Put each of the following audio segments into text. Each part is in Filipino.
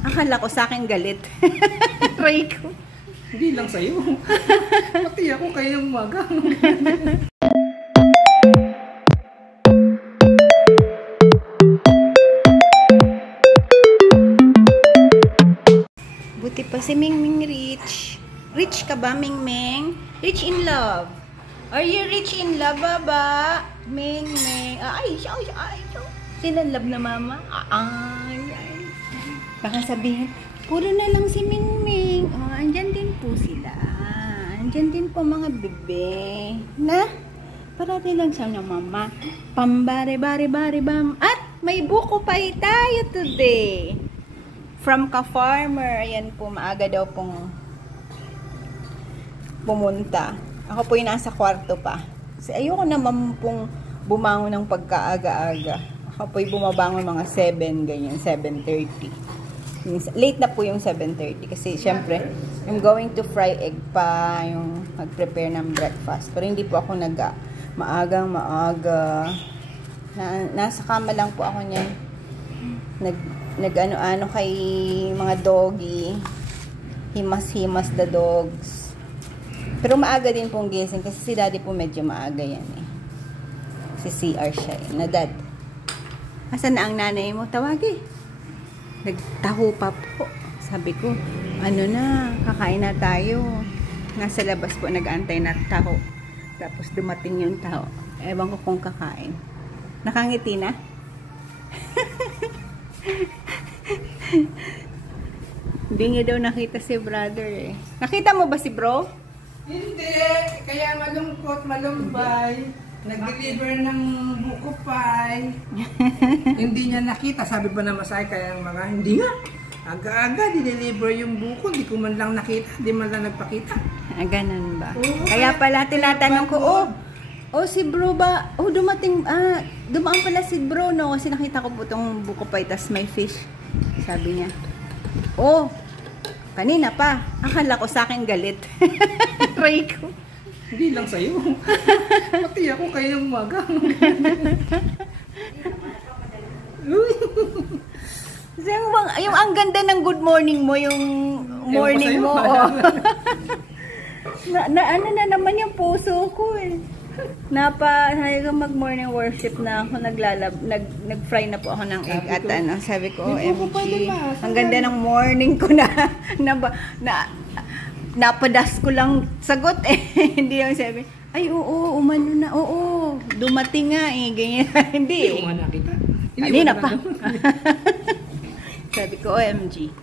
Akala ko sa akin galit. Try ko. Hindi lang sa'yo. Pati ako kaya umaga. Buti pa si Mingming rich. Rich ka ba, Mingming? Rich in love. Are you rich in love, baba? Mingming. Ay. Sinalab na mama. Ay. Baka sabihin, puro na lang si Mingming. Oh, andyan din po sila. Andyan din po mga bebe. Na? Parati lang siya ng mama. Pambare-bare-bare-bam. At may buko pa tayo today. From ka-farmer. Ayan po, maaga daw pong pumunta. Ako po yung nasa kwarto pa. Kasi ayoko naman pong bumangon ng pagkaaga-aga. Ako po yung bumabangon mga 7, ganyan, 7:30. Late na po yung 7:30 kasi syempre, I'm going to fry egg pa, yung mag-prepare ng breakfast. Pero hindi po ako maagang maaga. Nasa kama lang po ako niyan. Nag-ano-ano kay mga doggy. Himas-himas the dogs. Pero maaga din pong gising kasi si daddy po medyo maaga yan eh. Si CR siya eh. Na dad, asan na ang nanay mo? Tawagi. Nagtaho pa po. Sabi ko, ano na, kakain na tayo. Nasa labas po nag-aantay na taho. Tapos dumating yung taho. Ewan ko kung kakain. Nakangiti na? Hindi niya daw nakita si brother eh. Nakita mo ba si bro? Hindi. Kaya malungkot, malumbay. Nag-deliver ng buko pie. Hindi niya nakita. Sabi ba naman sa akin, kaya mga hindi nga. Aga-aga, di-deliver yung buko. Hindi ko man lang nakita. Hindi man lang nagpakita. Ganun ba? Kaya pala tinatanong ko, si bro ba? Dumating, dumaan pala si bro, no? Kasi nakita ko po itong buko pie, tas may fish. Sabi niya. Kanina pa. Akala ko sa akin galit. Try ko. Hindi lang sa'yo. Pati ako kaya umaga. Yung ang ganda ng good morning mo, yung morning mo. Ano na naman yung puso ko eh. Mag-morning worship na ako, nag-fry na po ako ng egg at ano, sabi ko, OMG, ang ganda ng morning ko napadas ko lang sagot eh. Hindi yung sabi, ay oo, umano na, oo, dumating nga eh, ganyan. Hindi eh. Hindi nakita. Hindi na pa. Sabi ko, OMG.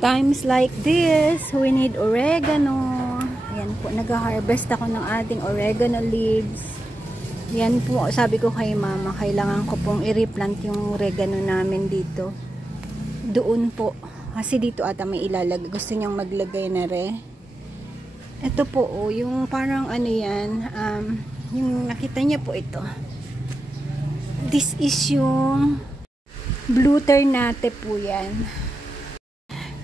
Times like this, we need oregano. Ayan po, nag-harvest ako ng ating oregano leaves. Yan po, sabi ko kay mama, kailangan ko pong i-replant yung oregano namin dito. Doon po. Kasi dito ata may ilalagay. Gusto niyang maglagay na ito po, yung parang ano yan, yung nakita niya po ito. This is yung blue ternate po yan.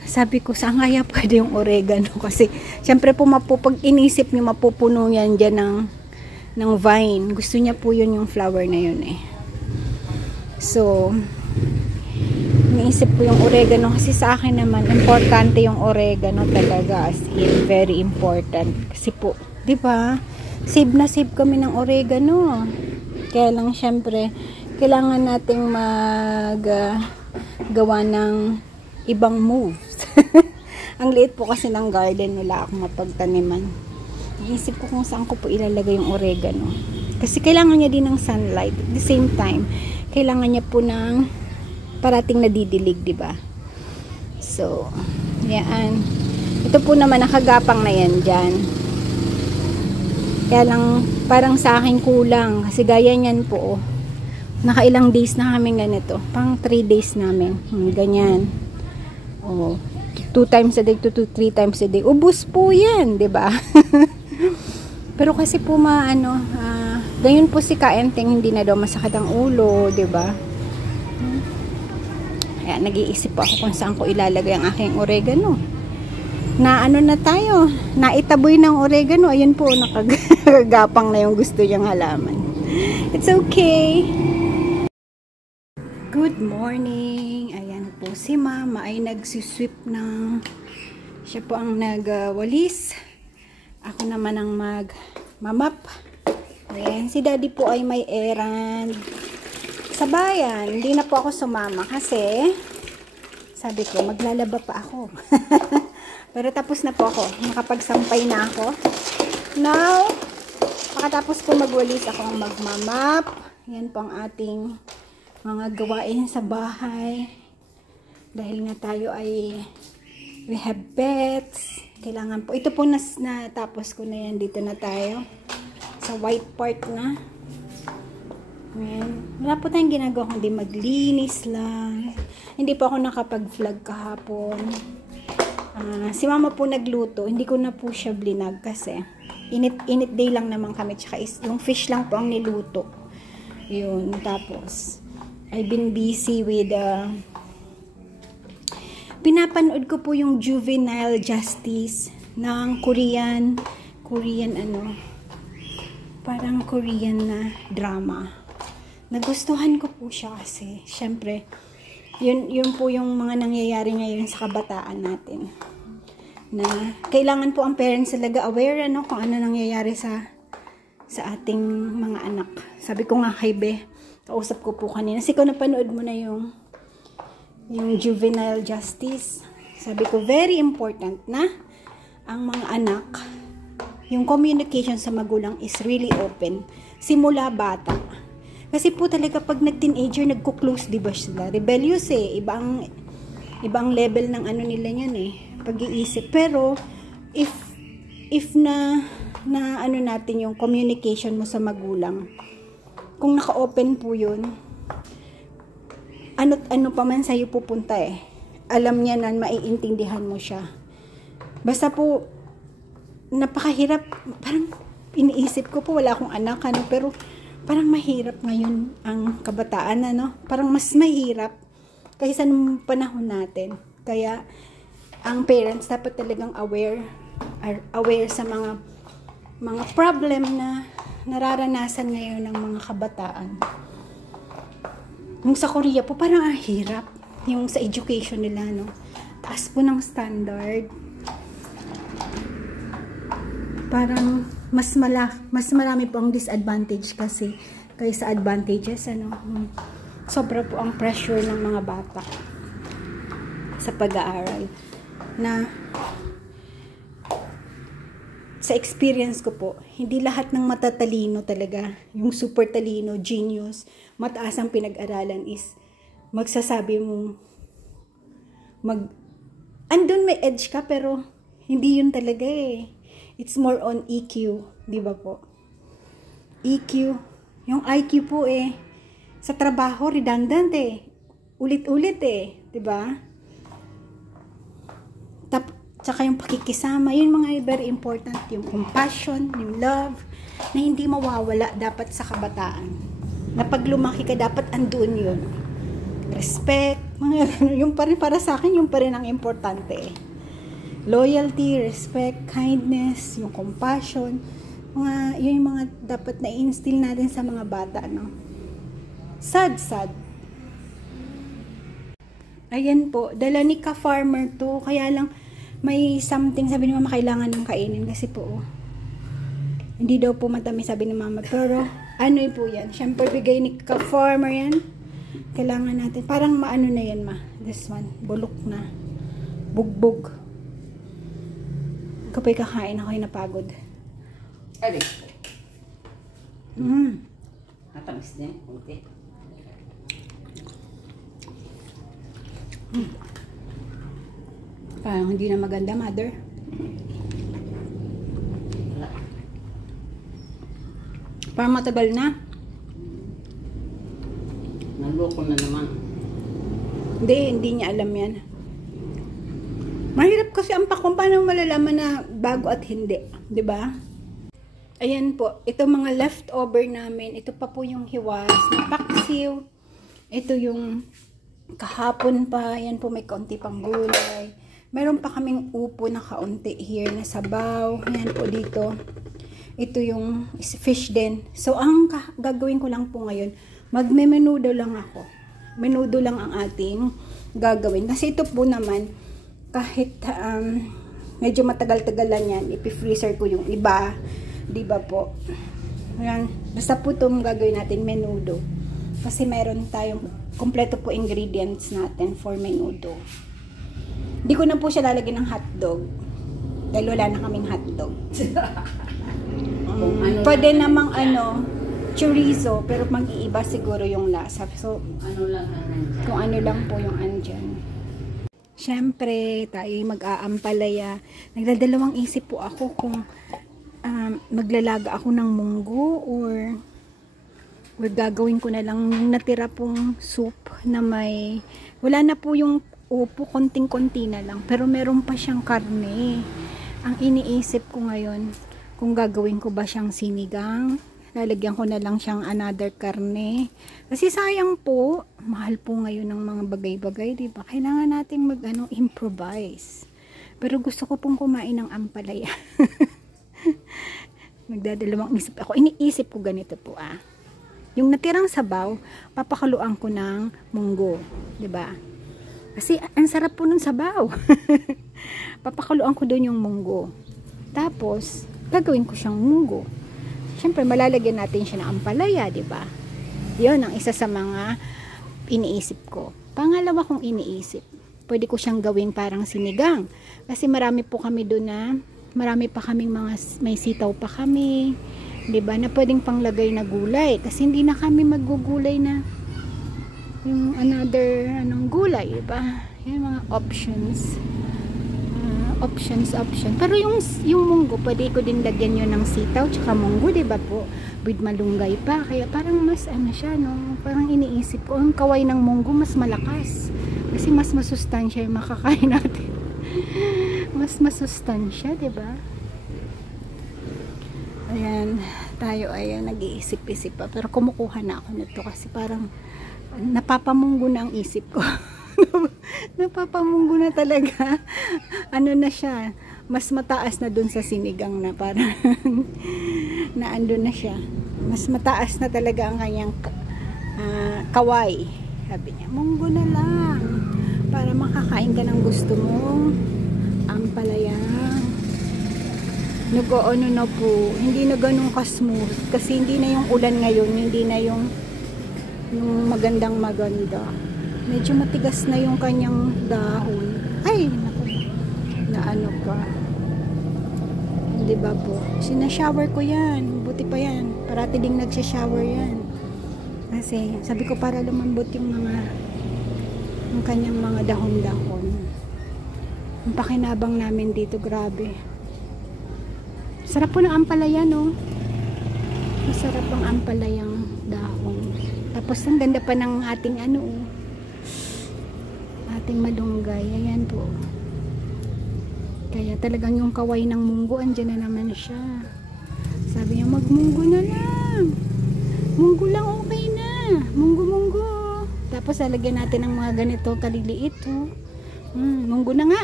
Sabi ko, saan kaya pwede yung oregano? Kasi, syempre po, pag inisip niyo, mapupuno yan dyan ng vine. Gusto niya po yun yung flower na yun eh. So, iniisip ko yung oregano. Kasi sa akin naman, importante yung oregano talaga. As in, very important. Kasi po, di ba? Save na save kami ng oregano. Kaya lang, syempre, kailangan nating gawa ng ibang moves. Ang liit po kasi ng garden, wala akong mapagtaniman. Iisip ko kung saan ko po ilalagay yung oregano. Kasi kailangan niya din ng sunlight. At the same time, kailangan niya po ng parating nadidilig, di ba? So, yan. Ito po naman, nakagapang na yan dyan. Kaya lang, parang sa akin kulang. Kasi gaya niyan po, nakailang days na kami ganito. Pang 3 days namin. Ganyan. 2 times a day, 2 to 3 times a day. Ubus po yan, di ba? Pero kasi po ganyan po si Kaenteng, hindi na daw masakit ang ulo, di ba? Kaya nag-iisip po ako kung saan ko ilalagay ang aking oregano. Na tayo, naitaboy ng oregano. Ayun po, nakagapang na yung gusto niyang halaman. It's okay. Good morning. morning. Ayan po si Mama ay nagsisweep ng, siya po ang nagwalis. Ako naman ang magmamap. Ayan, si Daddy po ay may errand sa bayan. Hindi na po ako sumama kasi sabi ko maglalaba pa ako. Pero tapos na po ako. Nakapagsampay na ako. Now, pagkatapos po magwalis ako ang magmamap. Yan po ang ating mga gawain sa bahay. Dahil nga tayo ay we have pets. Kailangan po. Ito po natapos ko na yan. Dito na tayo. Sa white part na. Ayan. Wala po tayong ginagawa kundi maglinis lang. Hindi po ako nakapag-vlog kahapon. Si Mama po nagluto. Hindi ko na po siya blinag kasi init day lang naman kami. Tsaka yung fish lang po ang niluto. Yun. Tapos I've been busy with pinapanood ko po yung Juvenile Justice ng Korean parang Korean na drama. Nagustuhan ko po siya kasi syempre yun po yung mga nangyayari ngayon sa kabataan natin, na kailangan po ang parents talaga aware kung ano nangyayari sa ating mga anak. Sabi ko nga kay Be, kausap ko po kanina, kasi kung napanood mo na yung Juvenile Justice, sabi ko very important na ang mga anak, yung communication sa magulang is really open simula bata. Kasi po talaga pag nag-teenager, nagko-close, di ba sila? Rebellious ibang level ng ano nila yan pag-iisip. Pero if na ano natin yung communication mo sa magulang, kung naka-open po yun, ano pa man sa'yo pupunta alam niya na maiintindihan mo siya. Basta po napakahirap, parang iniisip ko po, wala akong anak pero parang mahirap ngayon ang kabataan parang mas mahirap kaysa nung panahon natin. Kaya ang parents dapat talagang aware sa mga problem na nararanasan ngayon ng mga kabataan. Yung sa Korea po parang hirap yung sa education nila taas po ng standard. Parang mas marami po ang disadvantage kasi kaysa advantages sobra po ang pressure ng mga bata sa pag-aaral. Na sa experience ko po, hindi lahat ng matatalino talaga, yung super talino, genius, mataas ang pinag-aralan is magsasabi mong andun may edge ka pero hindi yun talaga It's more on EQ, di ba po? EQ, yung IQ po sa trabaho redundant ulit-ulit di ba? Tsaka yung pakikisama, yun mga very important, yung compassion, yung love, na hindi mawawala dapat sa kabataan. Na pag lumaki ka, dapat andun yun. Respect, yung pa rin para sa akin, yung pa rin ang importante Loyalty, respect, kindness, yung compassion, yun yung mga dapat na i-instill natin sa mga bata, Sad. Ayan po, dala ni ka-farmer to, kaya lang may something, sabi ni Mama, kailangan ng kainin kasi po, hindi daw po matamis, sabi ni Mama, pero po yan, syempre bigay ni ka-farmer yan, kailangan natin, parang maano na yan this one, bulok na, bugbog. Kapag kakain ako'y napagod. Adi. Natamis din. Okay. Parang hindi na maganda, Mother. Wala. Parang matagal na. Naloko na naman. Hindi niya alam yan. Mahirap kasi ang kung paano malalaman na bago at hindi, 'di ba? Ayan po, ito mga leftover namin. Ito pa po yung hiwas na paksiw. Ito yung kahapon pa. Ayan po, may kaunti pang gulay. Meron pa kaming upo na kaunti here na sabaw. Ayan po dito. Ito yung fish din. So, ang gagawin ko lang po ngayon, magme-menudo lang ako. menudo lang ang ating gagawin. Kasi ito po naman, kahit medyo matagal-tagalan yan, ipi-freezer ko yung iba. Diba po? Ayan. Basta po itong gagawin natin, menudo. Kasi meron tayong kompleto po ingredients natin for menudo. Hindi ko na po siya lalagyan ng hotdog. Dahil wala na kaming hotdog. Pwede namang chorizo, pero mag-iiba siguro yung lasa. So, kung ano lang po yung andyan. Siyempre, tayo mag-aampalaya. Nagdadalawang isip po ako kung maglalaga ako ng munggo or gagawin ko na lang yung natira pong soup na may, wala na po yung upo, konting-konti na lang. Pero meron pa siyang karne. Ang iniisip ko ngayon, kung gagawin ko ba siyang sinigang, lalagyan ko na lang siyang another karne. Kasi sayang po, mahal po ngayon ng mga bagay-bagay, diba? Kailangan natin improvise. Pero gusto ko pong kumain ng ampalaya. Nagdadalawang isip ako. Iniisip ko ganito po yung natirang sabaw, papakaluan ko ng munggo. Diba? Kasi ang sarap po ng sabaw. Papakaluan ko doon yung munggo. Tapos, gagawin ko siyang munggo. Siyempre, malalagyan natin siya ng ampalaya, diba? Yun ang isa sa mga iniisip ko. Pangalawa kong iniisip, pwede ko siyang gawing parang sinigang. Kasi marami po kami doon marami pa kaming may sitaw pa kami, diba? Na pwedeng panglagay na gulay. Kasi hindi na kami maggugulay na yung another, gulay, diba? Yung mga options. Option. Pero yung munggo, pwede ko din lagyan yun ng sitaw tsaka munggo, diba po? With malunggay pa. Kaya parang mas siya, no? Parang iniisip ko, ang kaway ng munggo mas malakas. Kasi mas masustansya yung makakain natin. Mas masustansya, diba? Ayan, tayo nag-iisip-isip pa. Pero kumukuha na ako nito kasi parang napapamunggo na ang isip ko. Napapamunggo na talaga. Na siya, mas mataas na dun sa sinigang na parang naandun na siya. Mas mataas na talaga ang kanyang kaway. Sabi niya, munggo na lang para makakain ka ng gusto mo. Ampalaya. Nag-ano na po, hindi na ganun ka-smooth kasi hindi na yung ulan ngayon, hindi na yung magandang maganda. Medyo matigas na yung kanyang dahon. Ay, naku. Na pa. Diba po? Sinashower ko yan. Buti pa yan. Parati ding nagsashower yan. Kasi, sabi ko para lumambot yung kanyang mga dahon-dahon. Ang pakinabang namin dito, grabe. Sarap po ng ampalaya, no? Masarap ang ampalayang dahon. Tapos, ang ganda pa ng ating ating malunggay. Ayan po. Kaya talagang yung kaway ng munggo, andyan na naman siya. Sabi niya, magmunggo na lang. Munggo lang, okay na. Munggo. Tapos, lalagyan natin ng mga ganito kaliliit. Munggo na nga.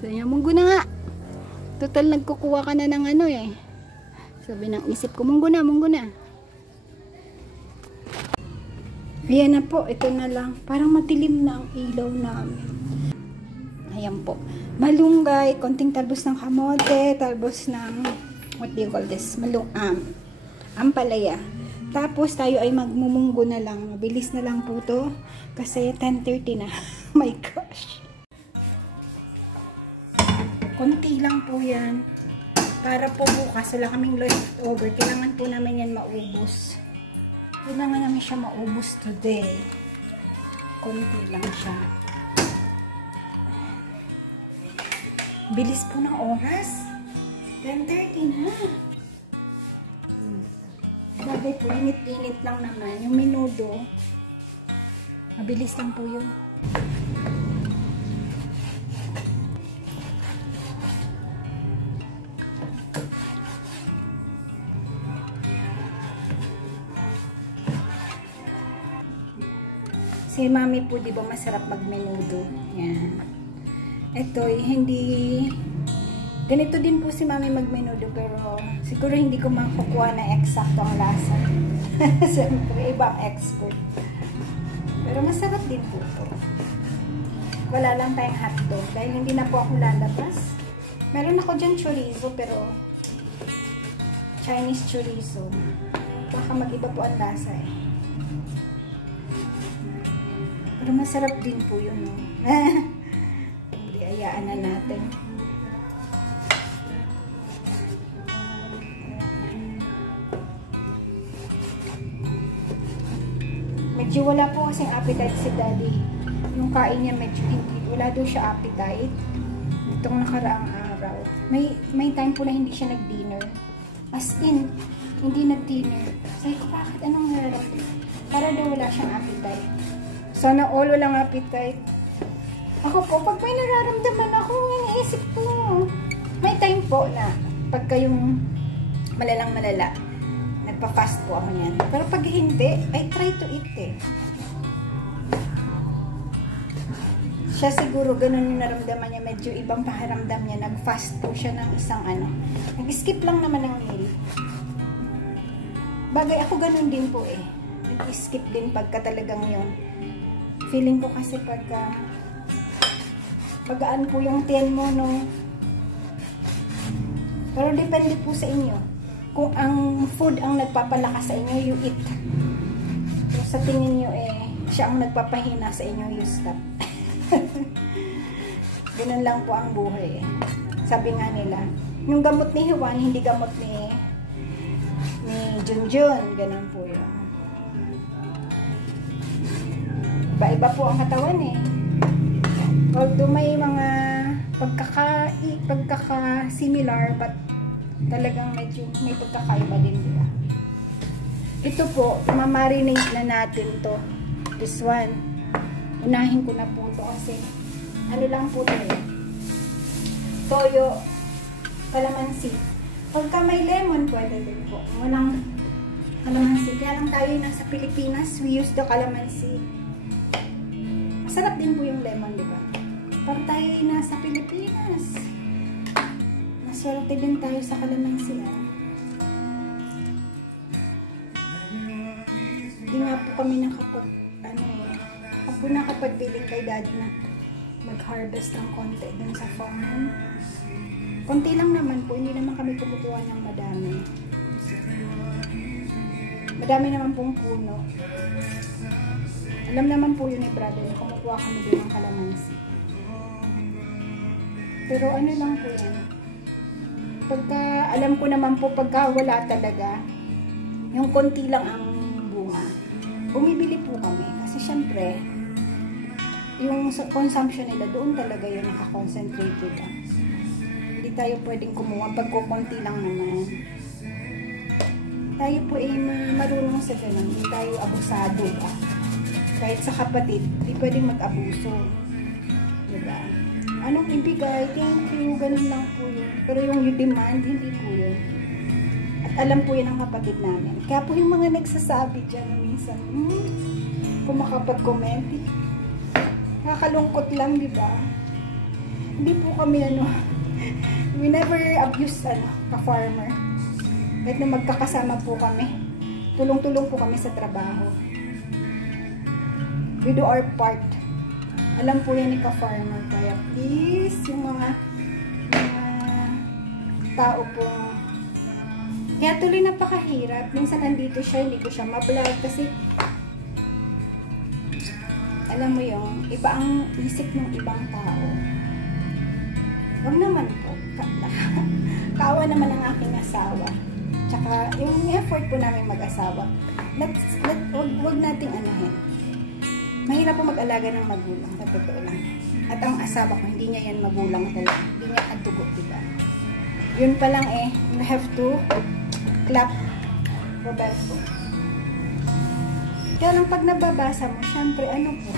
Sabi niya, munggo na nga. Total, nagkukuha ka na ng Sabi ng isip ko, munggo na. Ayan na po, ito na lang. Parang matilim na ang ilaw namin. Ayan po. Malunggay, konting talbos ng kamote, talbos ng, what do you call this? Ampalaya. Tapos tayo ay magmumunggo na lang. Mabilis na lang po to. Kasi 10:30 na. My gosh. Konti lang po yan. Para po bukas, wala kaming leftover. Kailangan po namin yan maubos. Kailangan namin siya maubos today. Konti lang siya. Bilis po ng oras. 10:30 na. Sabi po, init-init lang naman. Yung menudo, mabilis lang po yun. Si mami po, di ba masarap magmenudo? Yan. Ito, hindi... Ganito din po si mami magmenudo, pero siguro hindi ko makukuha na eksakto ang lasa. Siyempre, ibang expert. Pero masarap din po ito. Wala lang tayong hotdog dahil hindi na po ako lalabas. Meron ako dyan chorizo pero Chinese chorizo. Baka mag-iba po ang lasa eh. Pero masarap din po yun, no? Hindi, ayaan na natin. Medyo wala po kasing appetite si Daddy. Yung kain niya medyo hindi. Wala daw siya appetite. Itong nakaraang araw. May time po na hindi siya nag-dinner. As in, hindi nag-dinner. Sabi ko, bakit? Anong nararamdaman? Para daw wala siyang appetite. Sana all walang appetite. Ako po, pag may nararamdaman ako, iniisip ko. May time po na pagka yung malalang malala, nagpa-fast po ako yan. Pero pag hindi, I try to eat eh. Siya siguro ganun yung naramdaman niya, medyo ibang pakiramdam niya. Nag-fast po siya ng isang ano. Nag-skip lang naman ng meal. Bagay ako ganun din po eh. Nag-skip din pagka talagang yun. Feeling ko kasi pagka magaan po yung tiyan mo, no? Pero depende po sa inyo. Kung ang food ang nagpapalakas sa inyo, you eat. Kung sa tingin nyo eh, siya ang nagpapahina sa inyo, you stop. Ganun lang po ang buhay eh. Sabi nga nila, yung gamot ni Juan, hindi gamot ni Junjun. Ganun po yun. Iba-iba po ang katawan eh. Although may mga pagkaka-similar, but talagang medyo may pagkakaiba din, diba? Ito po, mamarinate na natin to. This one. Unahin ko na po to kasi ano lang po to eh. Toyo, kalamansi. Pagka may lemon, pwede din po. Walang kalamansi. Kaya lang tayo nasa Pilipinas, we use the kalamansi. Masarap din po yung lemon, diba? Pag tayo nasa Pilipinas, maswerte din tayo sa kalamansi, ah. Hindi nga po kami nakapagbiling kay Daddy na mag-harvest ng konti dun sa farm. Konti lang naman po, hindi naman kami kumukuha ng madami. Madami naman pong puno. Alam naman po yun ni brother na kumukuha kami din ng kalamansi. Pero ano lang po yan. Pagka, alam ko naman po, pagka wala talaga, yung konti lang ang bunga, bumibili po kami. Kasi syempre, yung consumption nila, doon talaga yun nakakoncentrated. Hindi tayo pwedeng kumuha pag kukunti lang naman. Tayo po ay marunong sa ganun. Hindi tayo abusado ba? Kahit sa kapatid, hindi pwedeng mag-abuso. Diba? Anong ibigay? Thank you. Ganun lang po yun. Pero yung you demand, hindi po yun. At alam po yun ang kapatid namin. Kaya po yung mga nagsasabi dyan minsan, kung makapag-comment, nakakalungkot lang, diba? Hindi po kami, we never abuse, ka-farmer. Kahit na magkakasama po kami, tulong-tulong po kami sa trabaho. We do our part. Alam po yan ni ka-farmer. Kaya please, yung mga tao po, kaya tuloy napakahirap. Minsan nandito siya, hindi ko siya ma-vlog kasi alam mo yung iba ang isip ng ibang tao. Wag naman po. Kawa naman ang aking asawa. Tsaka yung effort po namin mag-asawa. Wag nating anahin. Mahirap po mag-alaga ng magulang. Sa totoo lang. At ang asawa ko, hindi niya yan magulang talaga. Hindi niya kadugo, diba? Yun pa lang eh. You have to clap, Roberto. Kaya lang pag nababasa mo, syempre ano po,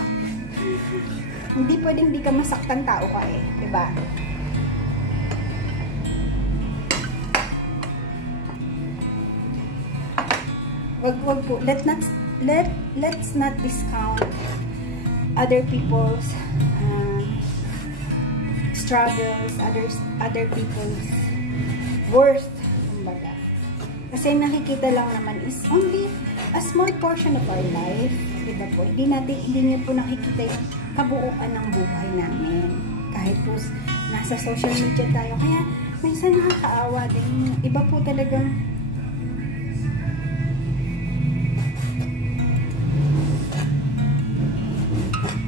hindi pwedeng di ka masaktan tao ka eh, diba? Wag po, let's not discount other people's struggles, other people's worth, kumbaga. Kasi nakikita lang naman is only a small portion of our life. Diba po? Hindi niyo po nakikita yung kabuuan ng buhay namin. Kahit po nasa social media tayo. Kaya minsan nakakaawa din. Iba po talagang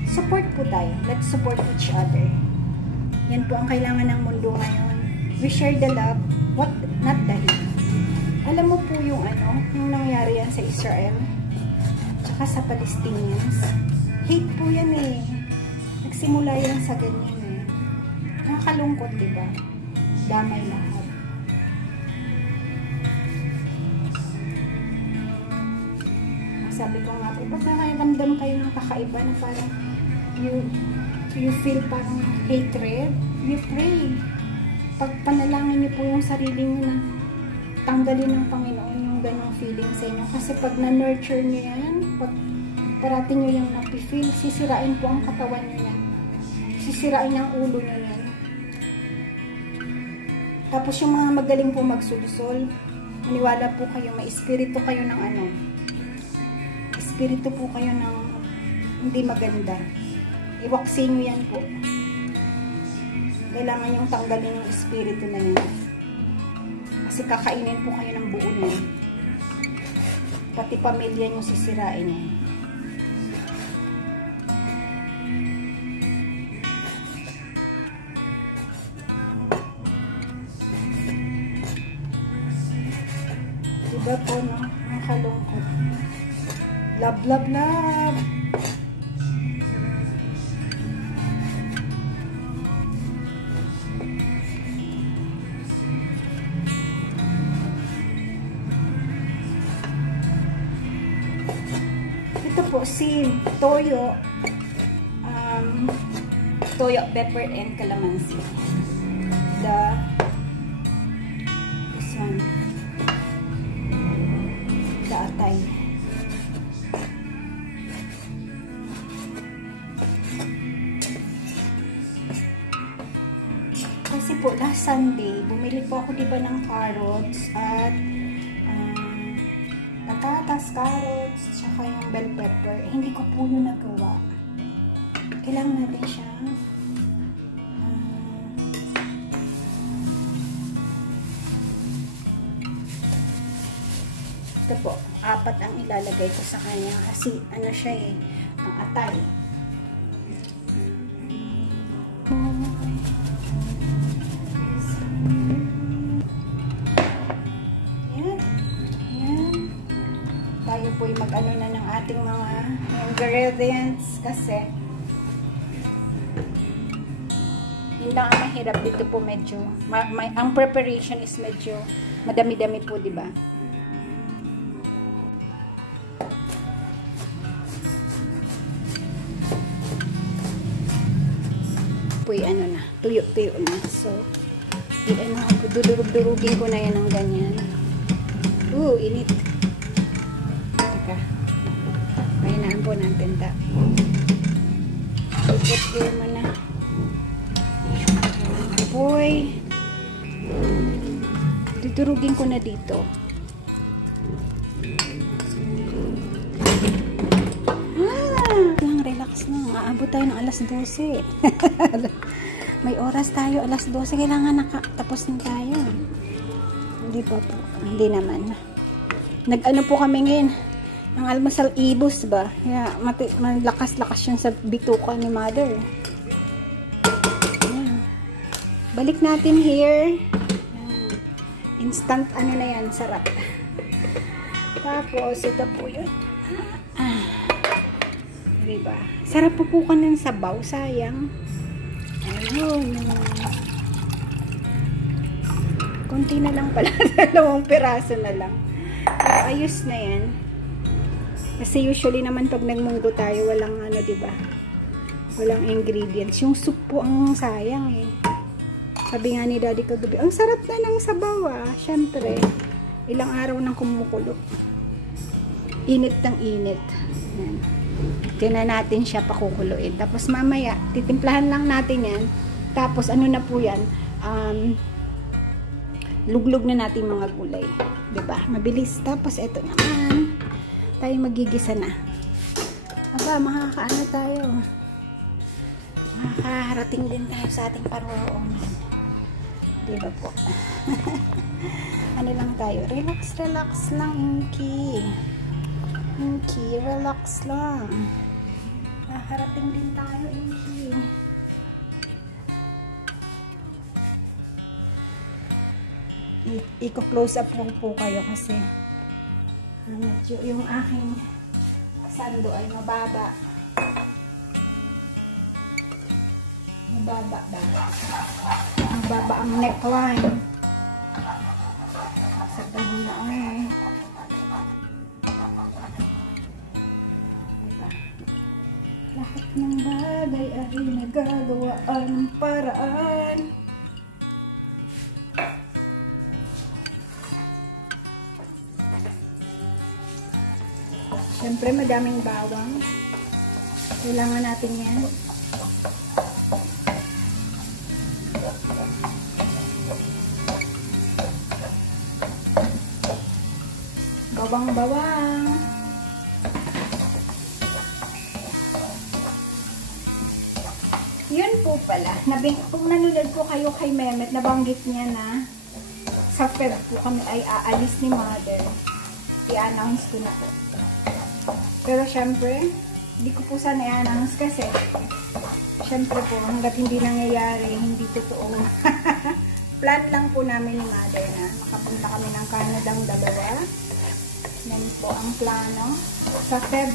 support po tayo. Let's support each other. Yan po ang kailangan ng mundo ngayon. We share the love, not the hate. Alam mo po yung yung nangyari yan sa Israel, tsaka sa Palestinians. Hate po yan eh. Nagsimula yan sa ganyan eh. Nakakalungkot, diba? Damay lahat. Sabi ko nga po, pag nakaramdam kayo ng kakaiba na parang you feel parang hatred, you pray. Pagpanalangin niyo po yung sarili niyo na tanggalin ng Panginoon yung ganong feeling sa inyo. Kasi pag na-nurture niyo yan, pag parati niyo yung napifeel, sisirain po ang katawan niyo yan. Sisirain ang ulo niyo yan. Tapos yung mga magaling po magsulusol, maniwala po kayo, may espiritu kayo ng espiritu po kayo ng hindi maganda. Iwaksin nyo yan po. Kailangan yung tanggalin yung espiritu na yun. Kasi kakainin po kayo ng buo niya. Pati pamilya nyo sisirain niya. Diba po, no? Nakalungkot. Love, love, love. Ito po si toyo, toyo, pepper, and calamansi. This one, the atay. Kasi po, last Sunday, bumili po ako diba ng carrots at patatas, carrots, tsaka yung bell pepper. Hindi ko po yun nagawa. Kailangan natin siya ito po, 4 ang ilalagay ko sa kanya kasi ano siya eh, ang atay. Tayo po yung mag-ano na ng ating mga ingredients kasi yun lang ang mahirap dito po, medyo ang preparation is medyo madami-dami po, diba? Po ano na, tuyo-tuyo na, so dudurug-durugin ko na yan ng ganyan. Init. Pahinaan po natin ta. Ipot kayo mo na. Boy. Dudurugin ko na dito. Lang, relax lang. Aabot tayo ng alas 12. May oras tayo, alas 12. Kailangan nakatapos na tayo. Hindi pa po. Hindi naman. Nag-ano po kami ngayon. Ang almasal ibos ba? Kaya malakas-lakas yun sa bituka ni mother. Ayan. Balik natin here. Ayan. Instant ano na yan, sarap. Tapos ito po yun. Diba? Sarap po po ka ng sabaw, sayang. Ayun. Konti na lang pala. 2 piraso na lang. Pero ayos na yan. Kasi usually naman pag nagmunggo tayo, walang ano, diba? Walang ingredients. Yung soup po ang sayang eh. Sabi nga ni daddy kagabi, ang sarap na ng sabaw ah. Syempre, ilang araw nang kumukulo. Init ng init. Yan. Tingnan natin siya pakukuluin. Tapos mamaya, titimplahan lang natin yan. Tapos ano na po yan, luglog na natin mga gulay. Diba? Mabilis. Tapos eto naman, tayo magigisa na. Aba, makakaano tayo. Makakarating din tayo sa ating paroroonan. Diba po? Ano lang tayo? Relax, relax lang, Inky. Inky, relax lang. Makakarating din tayo, Inky. I-close up po kayo kasi medyo yung aking sando ay mababa. Mababa ba? Mababa ang neckline. Sabihin na ay. Diba? Lahat ng bagay ay nagagawaan ng paraan. Siyempre, madaming bawang. Kailangan natin yan. Bawang-bawang. Yun po pala. Kung nanonood po kayo kay Mehmet, nabanggit niya na sa Feb po kami ay aalis ni Mother. I-announce ko na po. Pero syempre, hindi ko po sana i-announce kasi syempre po, hanggat hindi nangyayari, hindi totoo. Plan lang po namin ni Mother na makapunta kami ng Canada ang dalawa. Yan po ang plano. Sa Feb,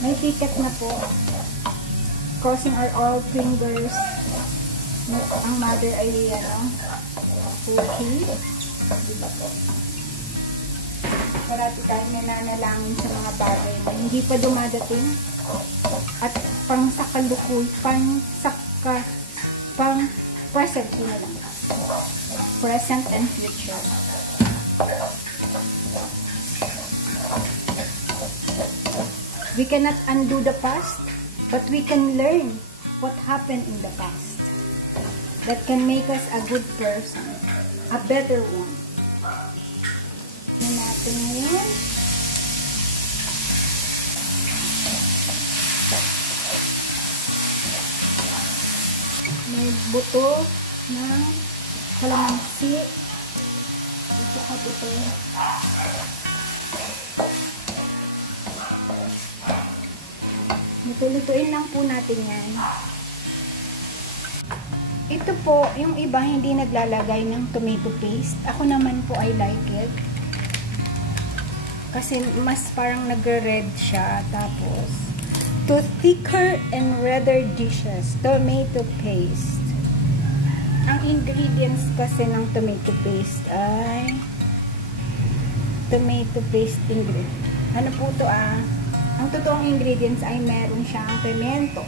may ticket na po. Crossing our all fingers. Ang Mother ay okay. Diba po? Parati tayo nananalangin sa mga bagay na hindi pa dumadating at pang present na lang. Present and future. We cannot undo the past, but we can learn what happened in the past. That can make us a good person, a better one. Natin ngayon. May buto ng kalamansi. Dito ka buto. Luto-lutuin lang po natin yan. Ito po, yung iba hindi naglalagay ng tomato paste. Ako naman po I like it. Kasi mas parang nagre-red siya. Tapos, to thicker and redder dishes, tomato paste. Ang ingredients kasi ng tomato paste ay tomato paste ingredient. Ano po to Ang totoong ingredients ay meron siyang pimento.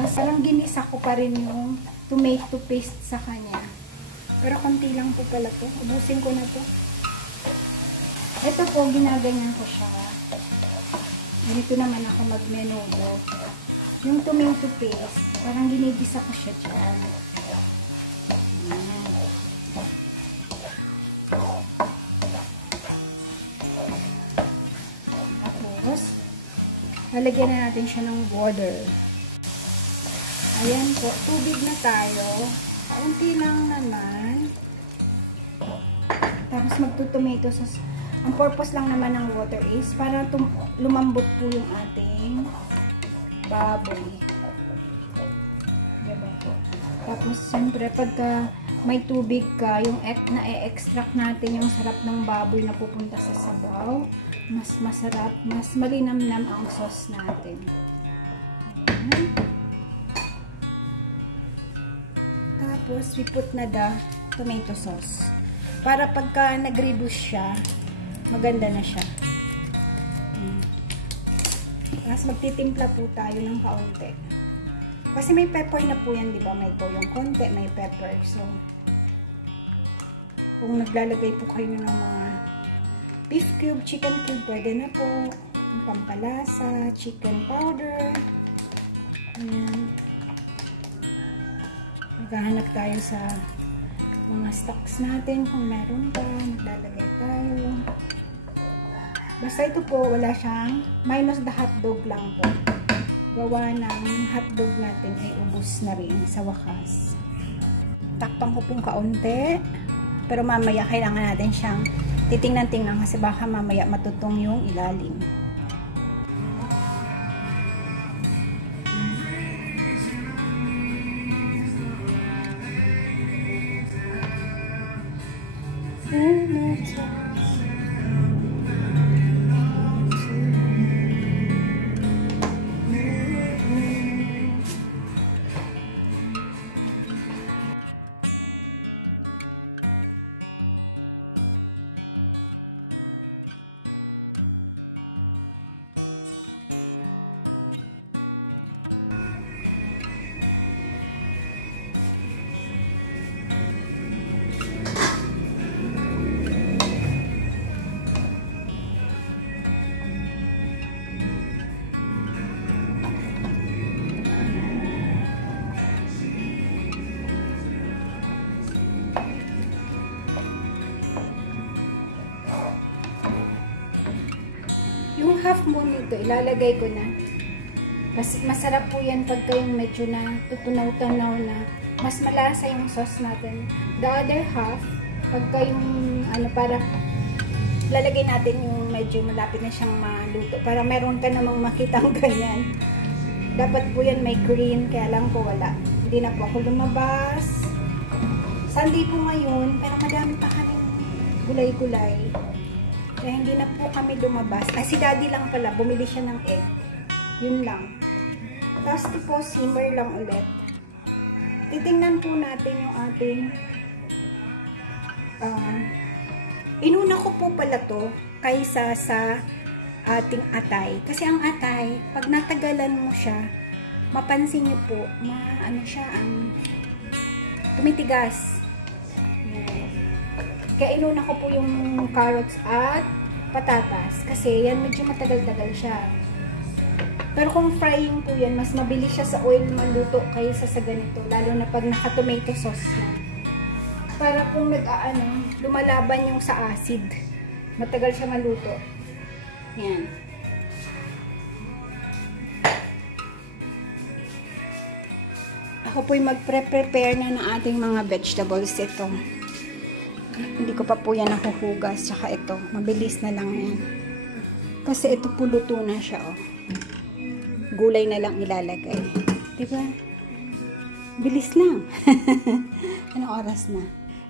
Mas parang ginisa ko pa rin yung tomato paste sa kanya. Pero konti lang po pala to. Ubusin ko na to. Ito po, ginaganyan ko siya. Ganito naman ako magmenudo. Yung tomato paste, parang ginigisa ko siya dyan. Ayan. Tapos, lalagyan na natin siya ng water. Ayan po, tubig na tayo. Kaunti lang naman. Tapos magtutomato sauce. Ang purpose lang naman ng water is para lumambot po yung ating baboy. Diba po? Tapos siyempre pagka may tubig ka, yung na-extract natin yung sarap ng baboy na pupunta sa sabaw, mas masarap, mas malinamnam ang sauce natin. Ayan. Tapos, we put na the tomato sauce. Para pagka nag-reduce siya, maganda na siya. Tapos, magtitimpla po tayo ng kaunti. Kasi may pepper na po yan, di ba? May toyong konti, may pepper. So, kung naglalagay po kayo ng mga beef cube, chicken cube, pwede na po. Ang pampalasa, chicken powder. Ayan. Maghahanap tayo sa mga stocks natin kung meron pa, maglalagay tayo. Basta ito po, wala siyang minus the hotdog lang po. Gawa ng hotdog natin ay ubos na rin sa wakas. Takpan ko pong kaunti. Pero mamaya kailangan natin siyang titingnan-tingnan kasi baka mamaya matutong yung ilalim. Yung half moon nito, ilalagay ko na. Masarap po yan pagka yung medyo na tutunaw-tanaw na. Mas malasa yung sauce natin. The other half, pagka yung para lalagay natin yung medyo malapit na siyang maluto. Para meron ka namang makitang ganyan. Dapat po yan may green, kaya lang po wala. Hindi na po ako lumabas. Sunday po ngayon, pero madami pa kami gulay-gulay. Kaya hindi na po kami lumabas. Si daddy lang pala, bumili siya ng egg. Yun lang. Tapos ito po, simmer lang ulit. Titingnan po natin yung ating inuna ko po pala to kaysa sa ating atay. Kasi ang atay, pag natagalan mo siya, mapansin nyo po, siya, tumitigas. Kaya inuna ko po yung carrots at patatas. Kasi yan medyo matagal-tagal siya. Pero kung frying po yan, mas mabilis siya sa oil maluto kaysa sa ganito. Lalo na pag naka-tomato sauce na. Para kung lumalaban yung sa acid. Matagal siya maluto. Yan. Ako po'y mag-prepare na ng ating mga vegetables. Ito. Hindi ko pa po yan nahuhugas. Tsaka ito. Mabilis na lang yan. Kasi ito po luto na siya. Oh. Gulay na lang ilalagay. Diba? Bilis lang. Anong oras na?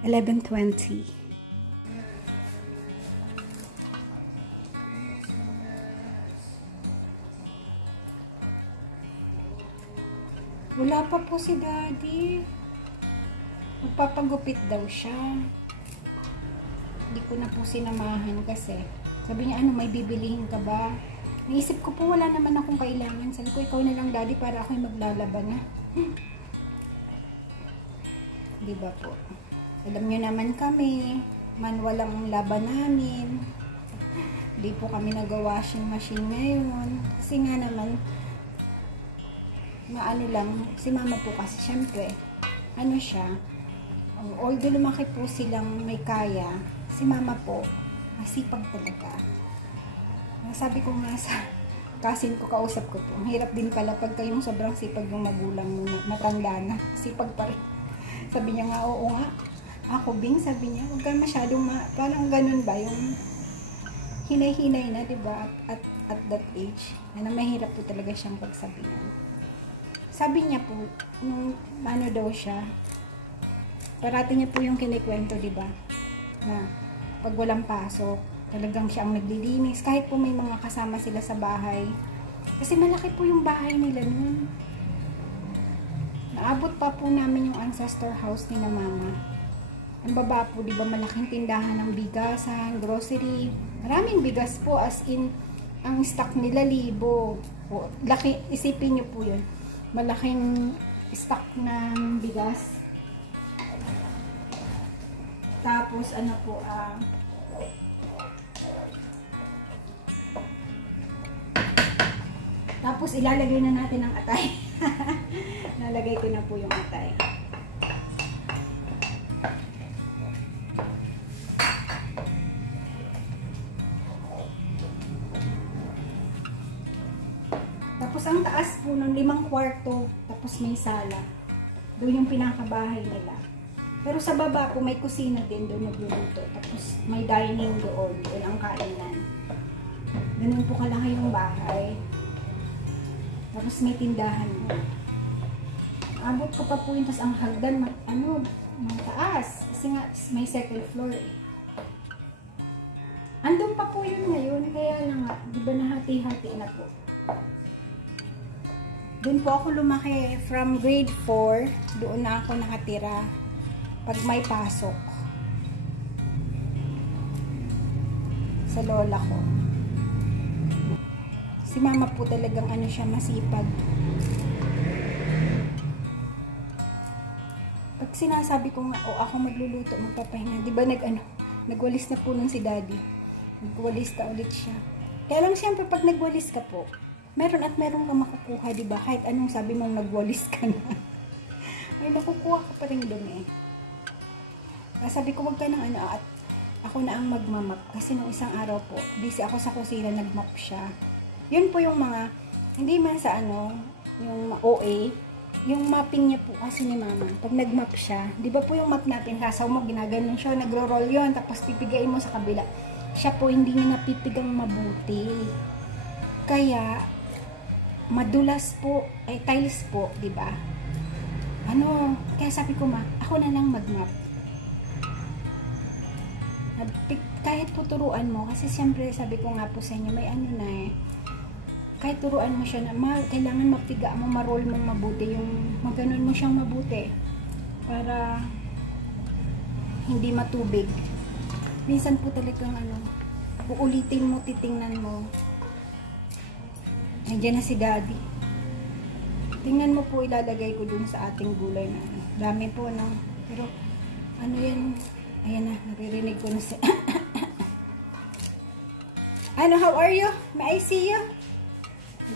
11:20. Wala pa po si daddy. Magpapagupit daw siya. Hindi ko na po sinamahan kasi. Sabi niya, may bibilihin ka ba? Naisip ko po, wala naman akong kailangan. Sabi ko, ikaw na lang daddy para ako'y maglalaban na. Diba po? Alam nyo naman kami, manual ang laban namin. Hindi po kami nag-washing machine ngayon. Kasi nga naman, si mama po kasi syempre, siya, although lumaki po silang may kaya, si mama po, masipag talaga. Sabi ko nga sa kasin ko, kausap ko po, ang hirap din pala pagka yung sobrang sipag yung magulang mo, matanda na, sipag pa rin. Sabi niya nga, oo nga, ako Bing, sabi niya, huwag ka masyadong, parang ganun ba, yung hinay-hinay na, diba, at that age, na mahirap po talaga siyang pagsabihan. Sabi niya po, nung daw siya, parati niya po yung kinikwento, diba, na pag walang pasok, talagang siya ang naglilinis. Kahit po may mga kasama sila sa bahay. Kasi malaki po yung bahay nila nun. Naabot pa po namin yung ancestor house ni na mama. Ang baba po, diba, malaking tindahan ng bigasan, grocery. Maraming bigas po, as in, ang stock nila 1,000. O, laki, isipin nyo po yun. Malaking stock ng bigas. Tapos, tapos ilalagay na natin ang atay. Lalagay ko na po yung atay. Tapos ang taas po ng 5 kwarto, tapos may sala. Doon yung pinakabahay nila. Pero sa baba po may kusina din, doon nagluluto. Tapos may dining doon ang kainan. Ganun po kalaki yung bahay. Tapos may tindahan mo. Abot ko pa po yun, tapos ang hagdan, mataas. Kasi nga, may second floor eh. Andun pa po yun ngayon, kaya lang nga, di ba nahati-hati na po. Doon po ako lumaki from grade 4, doon na ako nakatira pag may pasok. Sa lola ko. Si mama po talagang ano siya, masipag. Pag sinasabi ko nga, ako magluluto, magpapahinga, di ba nagwalis na po nun si daddy. Nagwalis na ulit siya. Kaya lang siyempre pag nagwalis ka po, meron at meron ka makukuha, di ba? Kahit anong sabi mong nagwalis ka na. May makukuha ka pa rin doon eh. Sabi ko, wag ka ng at ako na ang magmamap. Kasi nung isang araw po, busy ako sa kusina, nagmap siya. Yun po yung mga, hindi man sa yung OA, yung mapping niya po kasi ni mama. Pag nagmap siya, di ba po yung map natin, sasaw mo, ginaganon siya, nagro-roll yun, tapos pipigain mo sa kabila. Siya po, hindi niya napipigang mabuti. Kaya, madulas po, tiles po, di ba? Kaya sabi ko ako na lang mag-map. Kahit po turuan mo, kasi siyempre sabi ko nga po sa inyo, may kahit turuan mo siya na, kailangan mapiga mo, ma-roll mo mabuti, yung maganon mo siyang mabuti, para hindi matubig. Minsan po talagang uulitin mo, titingnan mo. Nandiyan na si daddy. Tingnan mo po, ilalagay ko dun sa ating gulay na dami po, pero yan, ayan na, naririnig ko na si how are you? May I see you?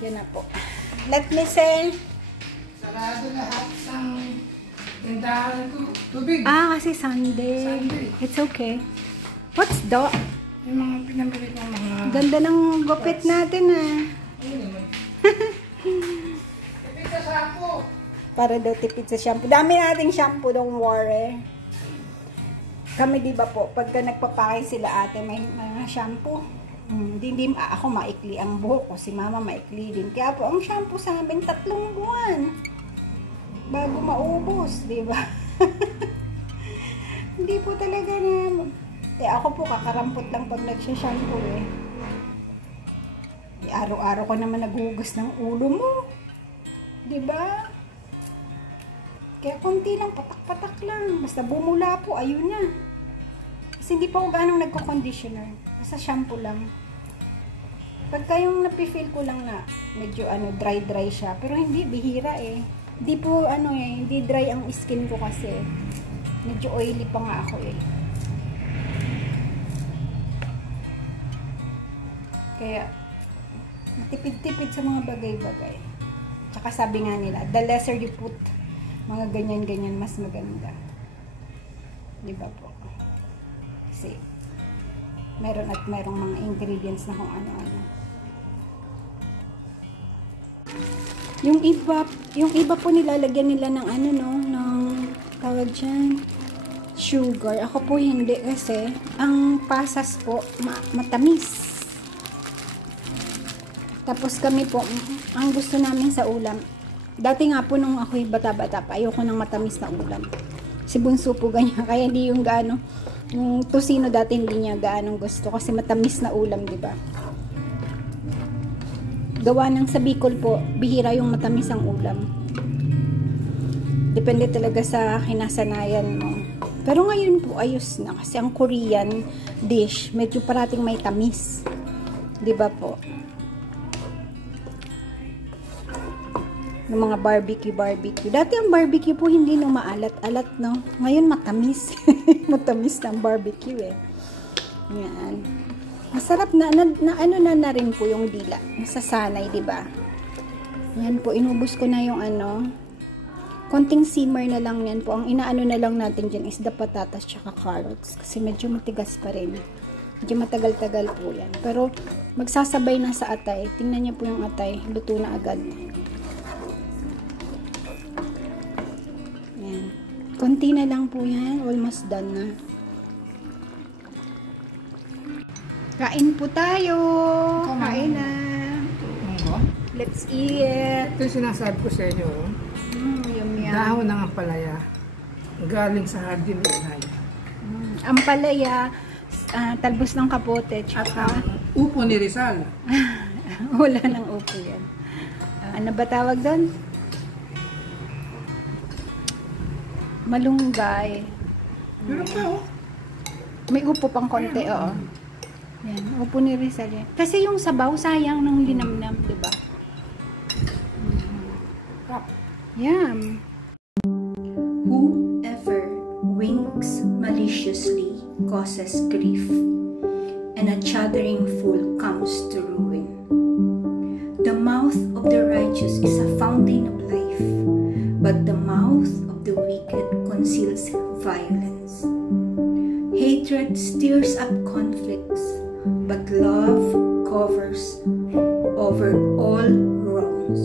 Diyan na po. Let me say. Sarado lahat ng tindahan ko. Tubig. Kasi Sunday. It's okay. What's that? Yung mga pinamili ko mga... Ganda ng gupit natin Tipid sa shampoo. Para daw tipid sa shampoo. Dami nating shampoo, don't worry. Kami diba po, pagka nagpapakay sila ate, may mga shampoo. Hindi ako maikli ang buhok ko, si mama maikli din. Kaya po, ang shampoo sa amin 3 buwan bago maubos, di ba? Hindi po talaga na ako po kakarampot lang pag nagsha-shampoo eh. Araw-araw ko naman naghugas ng ulo mo, di ba? Kaya konti lang, patak-patak lang, basta bumula po, ayun na. Kasi hindi pa ako ganong nagko-conditioner. Basta shampoo lang. Pagka yung napifeel ko lang na medyo dry siya. Pero hindi, bihira eh. Hindi po hindi dry ang skin ko kasi. Medyo oily pa nga ako eh. Kaya, matipid-tipid sa mga bagay-bagay. Tsaka sabi nga nila, the lesser you put, mga ganyan-ganyan, mas maganda. Diba po? Kasi, meron at merong mga ingredients na kung ano-ano. Yung iba po nilalagyan nila ng ng tawag dyan, sugar. Ako po hindi kasi, ang pasas po, matamis. Tapos kami po, ang gusto namin sa ulam, dati nga po nung ako'y bata-bata pa, ayoko ng matamis na ulam. Si Bunso po ganyan, kaya hindi yung gaano, yung tosino dati hindi niya gaano gusto kasi matamis na ulam, di ba? Gawa ng sa Bicol po, bihira yung matamis ang ulam. Depende talaga sa kinasanayan mo. Pero ngayon po ayos na kasi ang Korean dish, medyo parating may tamis. Di ba po? Ng mga barbecue. Dati ang barbecue po hindi maalat-alat, no? Ngayon matamis. Matamis na ang barbecue eh. Yan. Masarap na rin po yung dila. Nasasanay, di ba? Yan po, inubos ko na yung konting simmer na lang yan po. Ang inaano na lang natin dyan is the patatas tsaka carrots. Kasi medyo matigas pa rin. Medyo matagal-tagal po yan. Pero magsasabay na sa atay. Tingnan niyo po yung atay. Luto na agad. Ayan. Konti na lang po yan. Almost done na. Kain po tayo. Kain na. Let's eat. Ito yung sinasabi ko sa inyo. Yum yum. Dahon ng ampalaya. Galing sa hardin uhay. Ampalaya, talbos ng kapote, At tsaka ang upo ni Rizal. wala ng upo yan. Ano ba tawag doon? Malunggay. Pero pa oh. May upo pang konti, oo. Yan, upo ni Rizal yan. Kasi yung sabaw, sayang ng linamnam, di ba? Yum. Whoever winks maliciously causes grief, and a chattering fool comes to ruin. The mouth of the righteous is a fountain of life, but the mouth of the wicked conceals violence. Hatred stirs up conflicts, but love covers over all wrongs.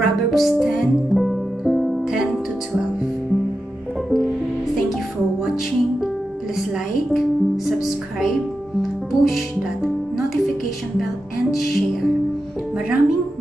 Proverbs 10:10 to 12. Thank you for watching. Please like, subscribe, push that notification bell, and share. Maraming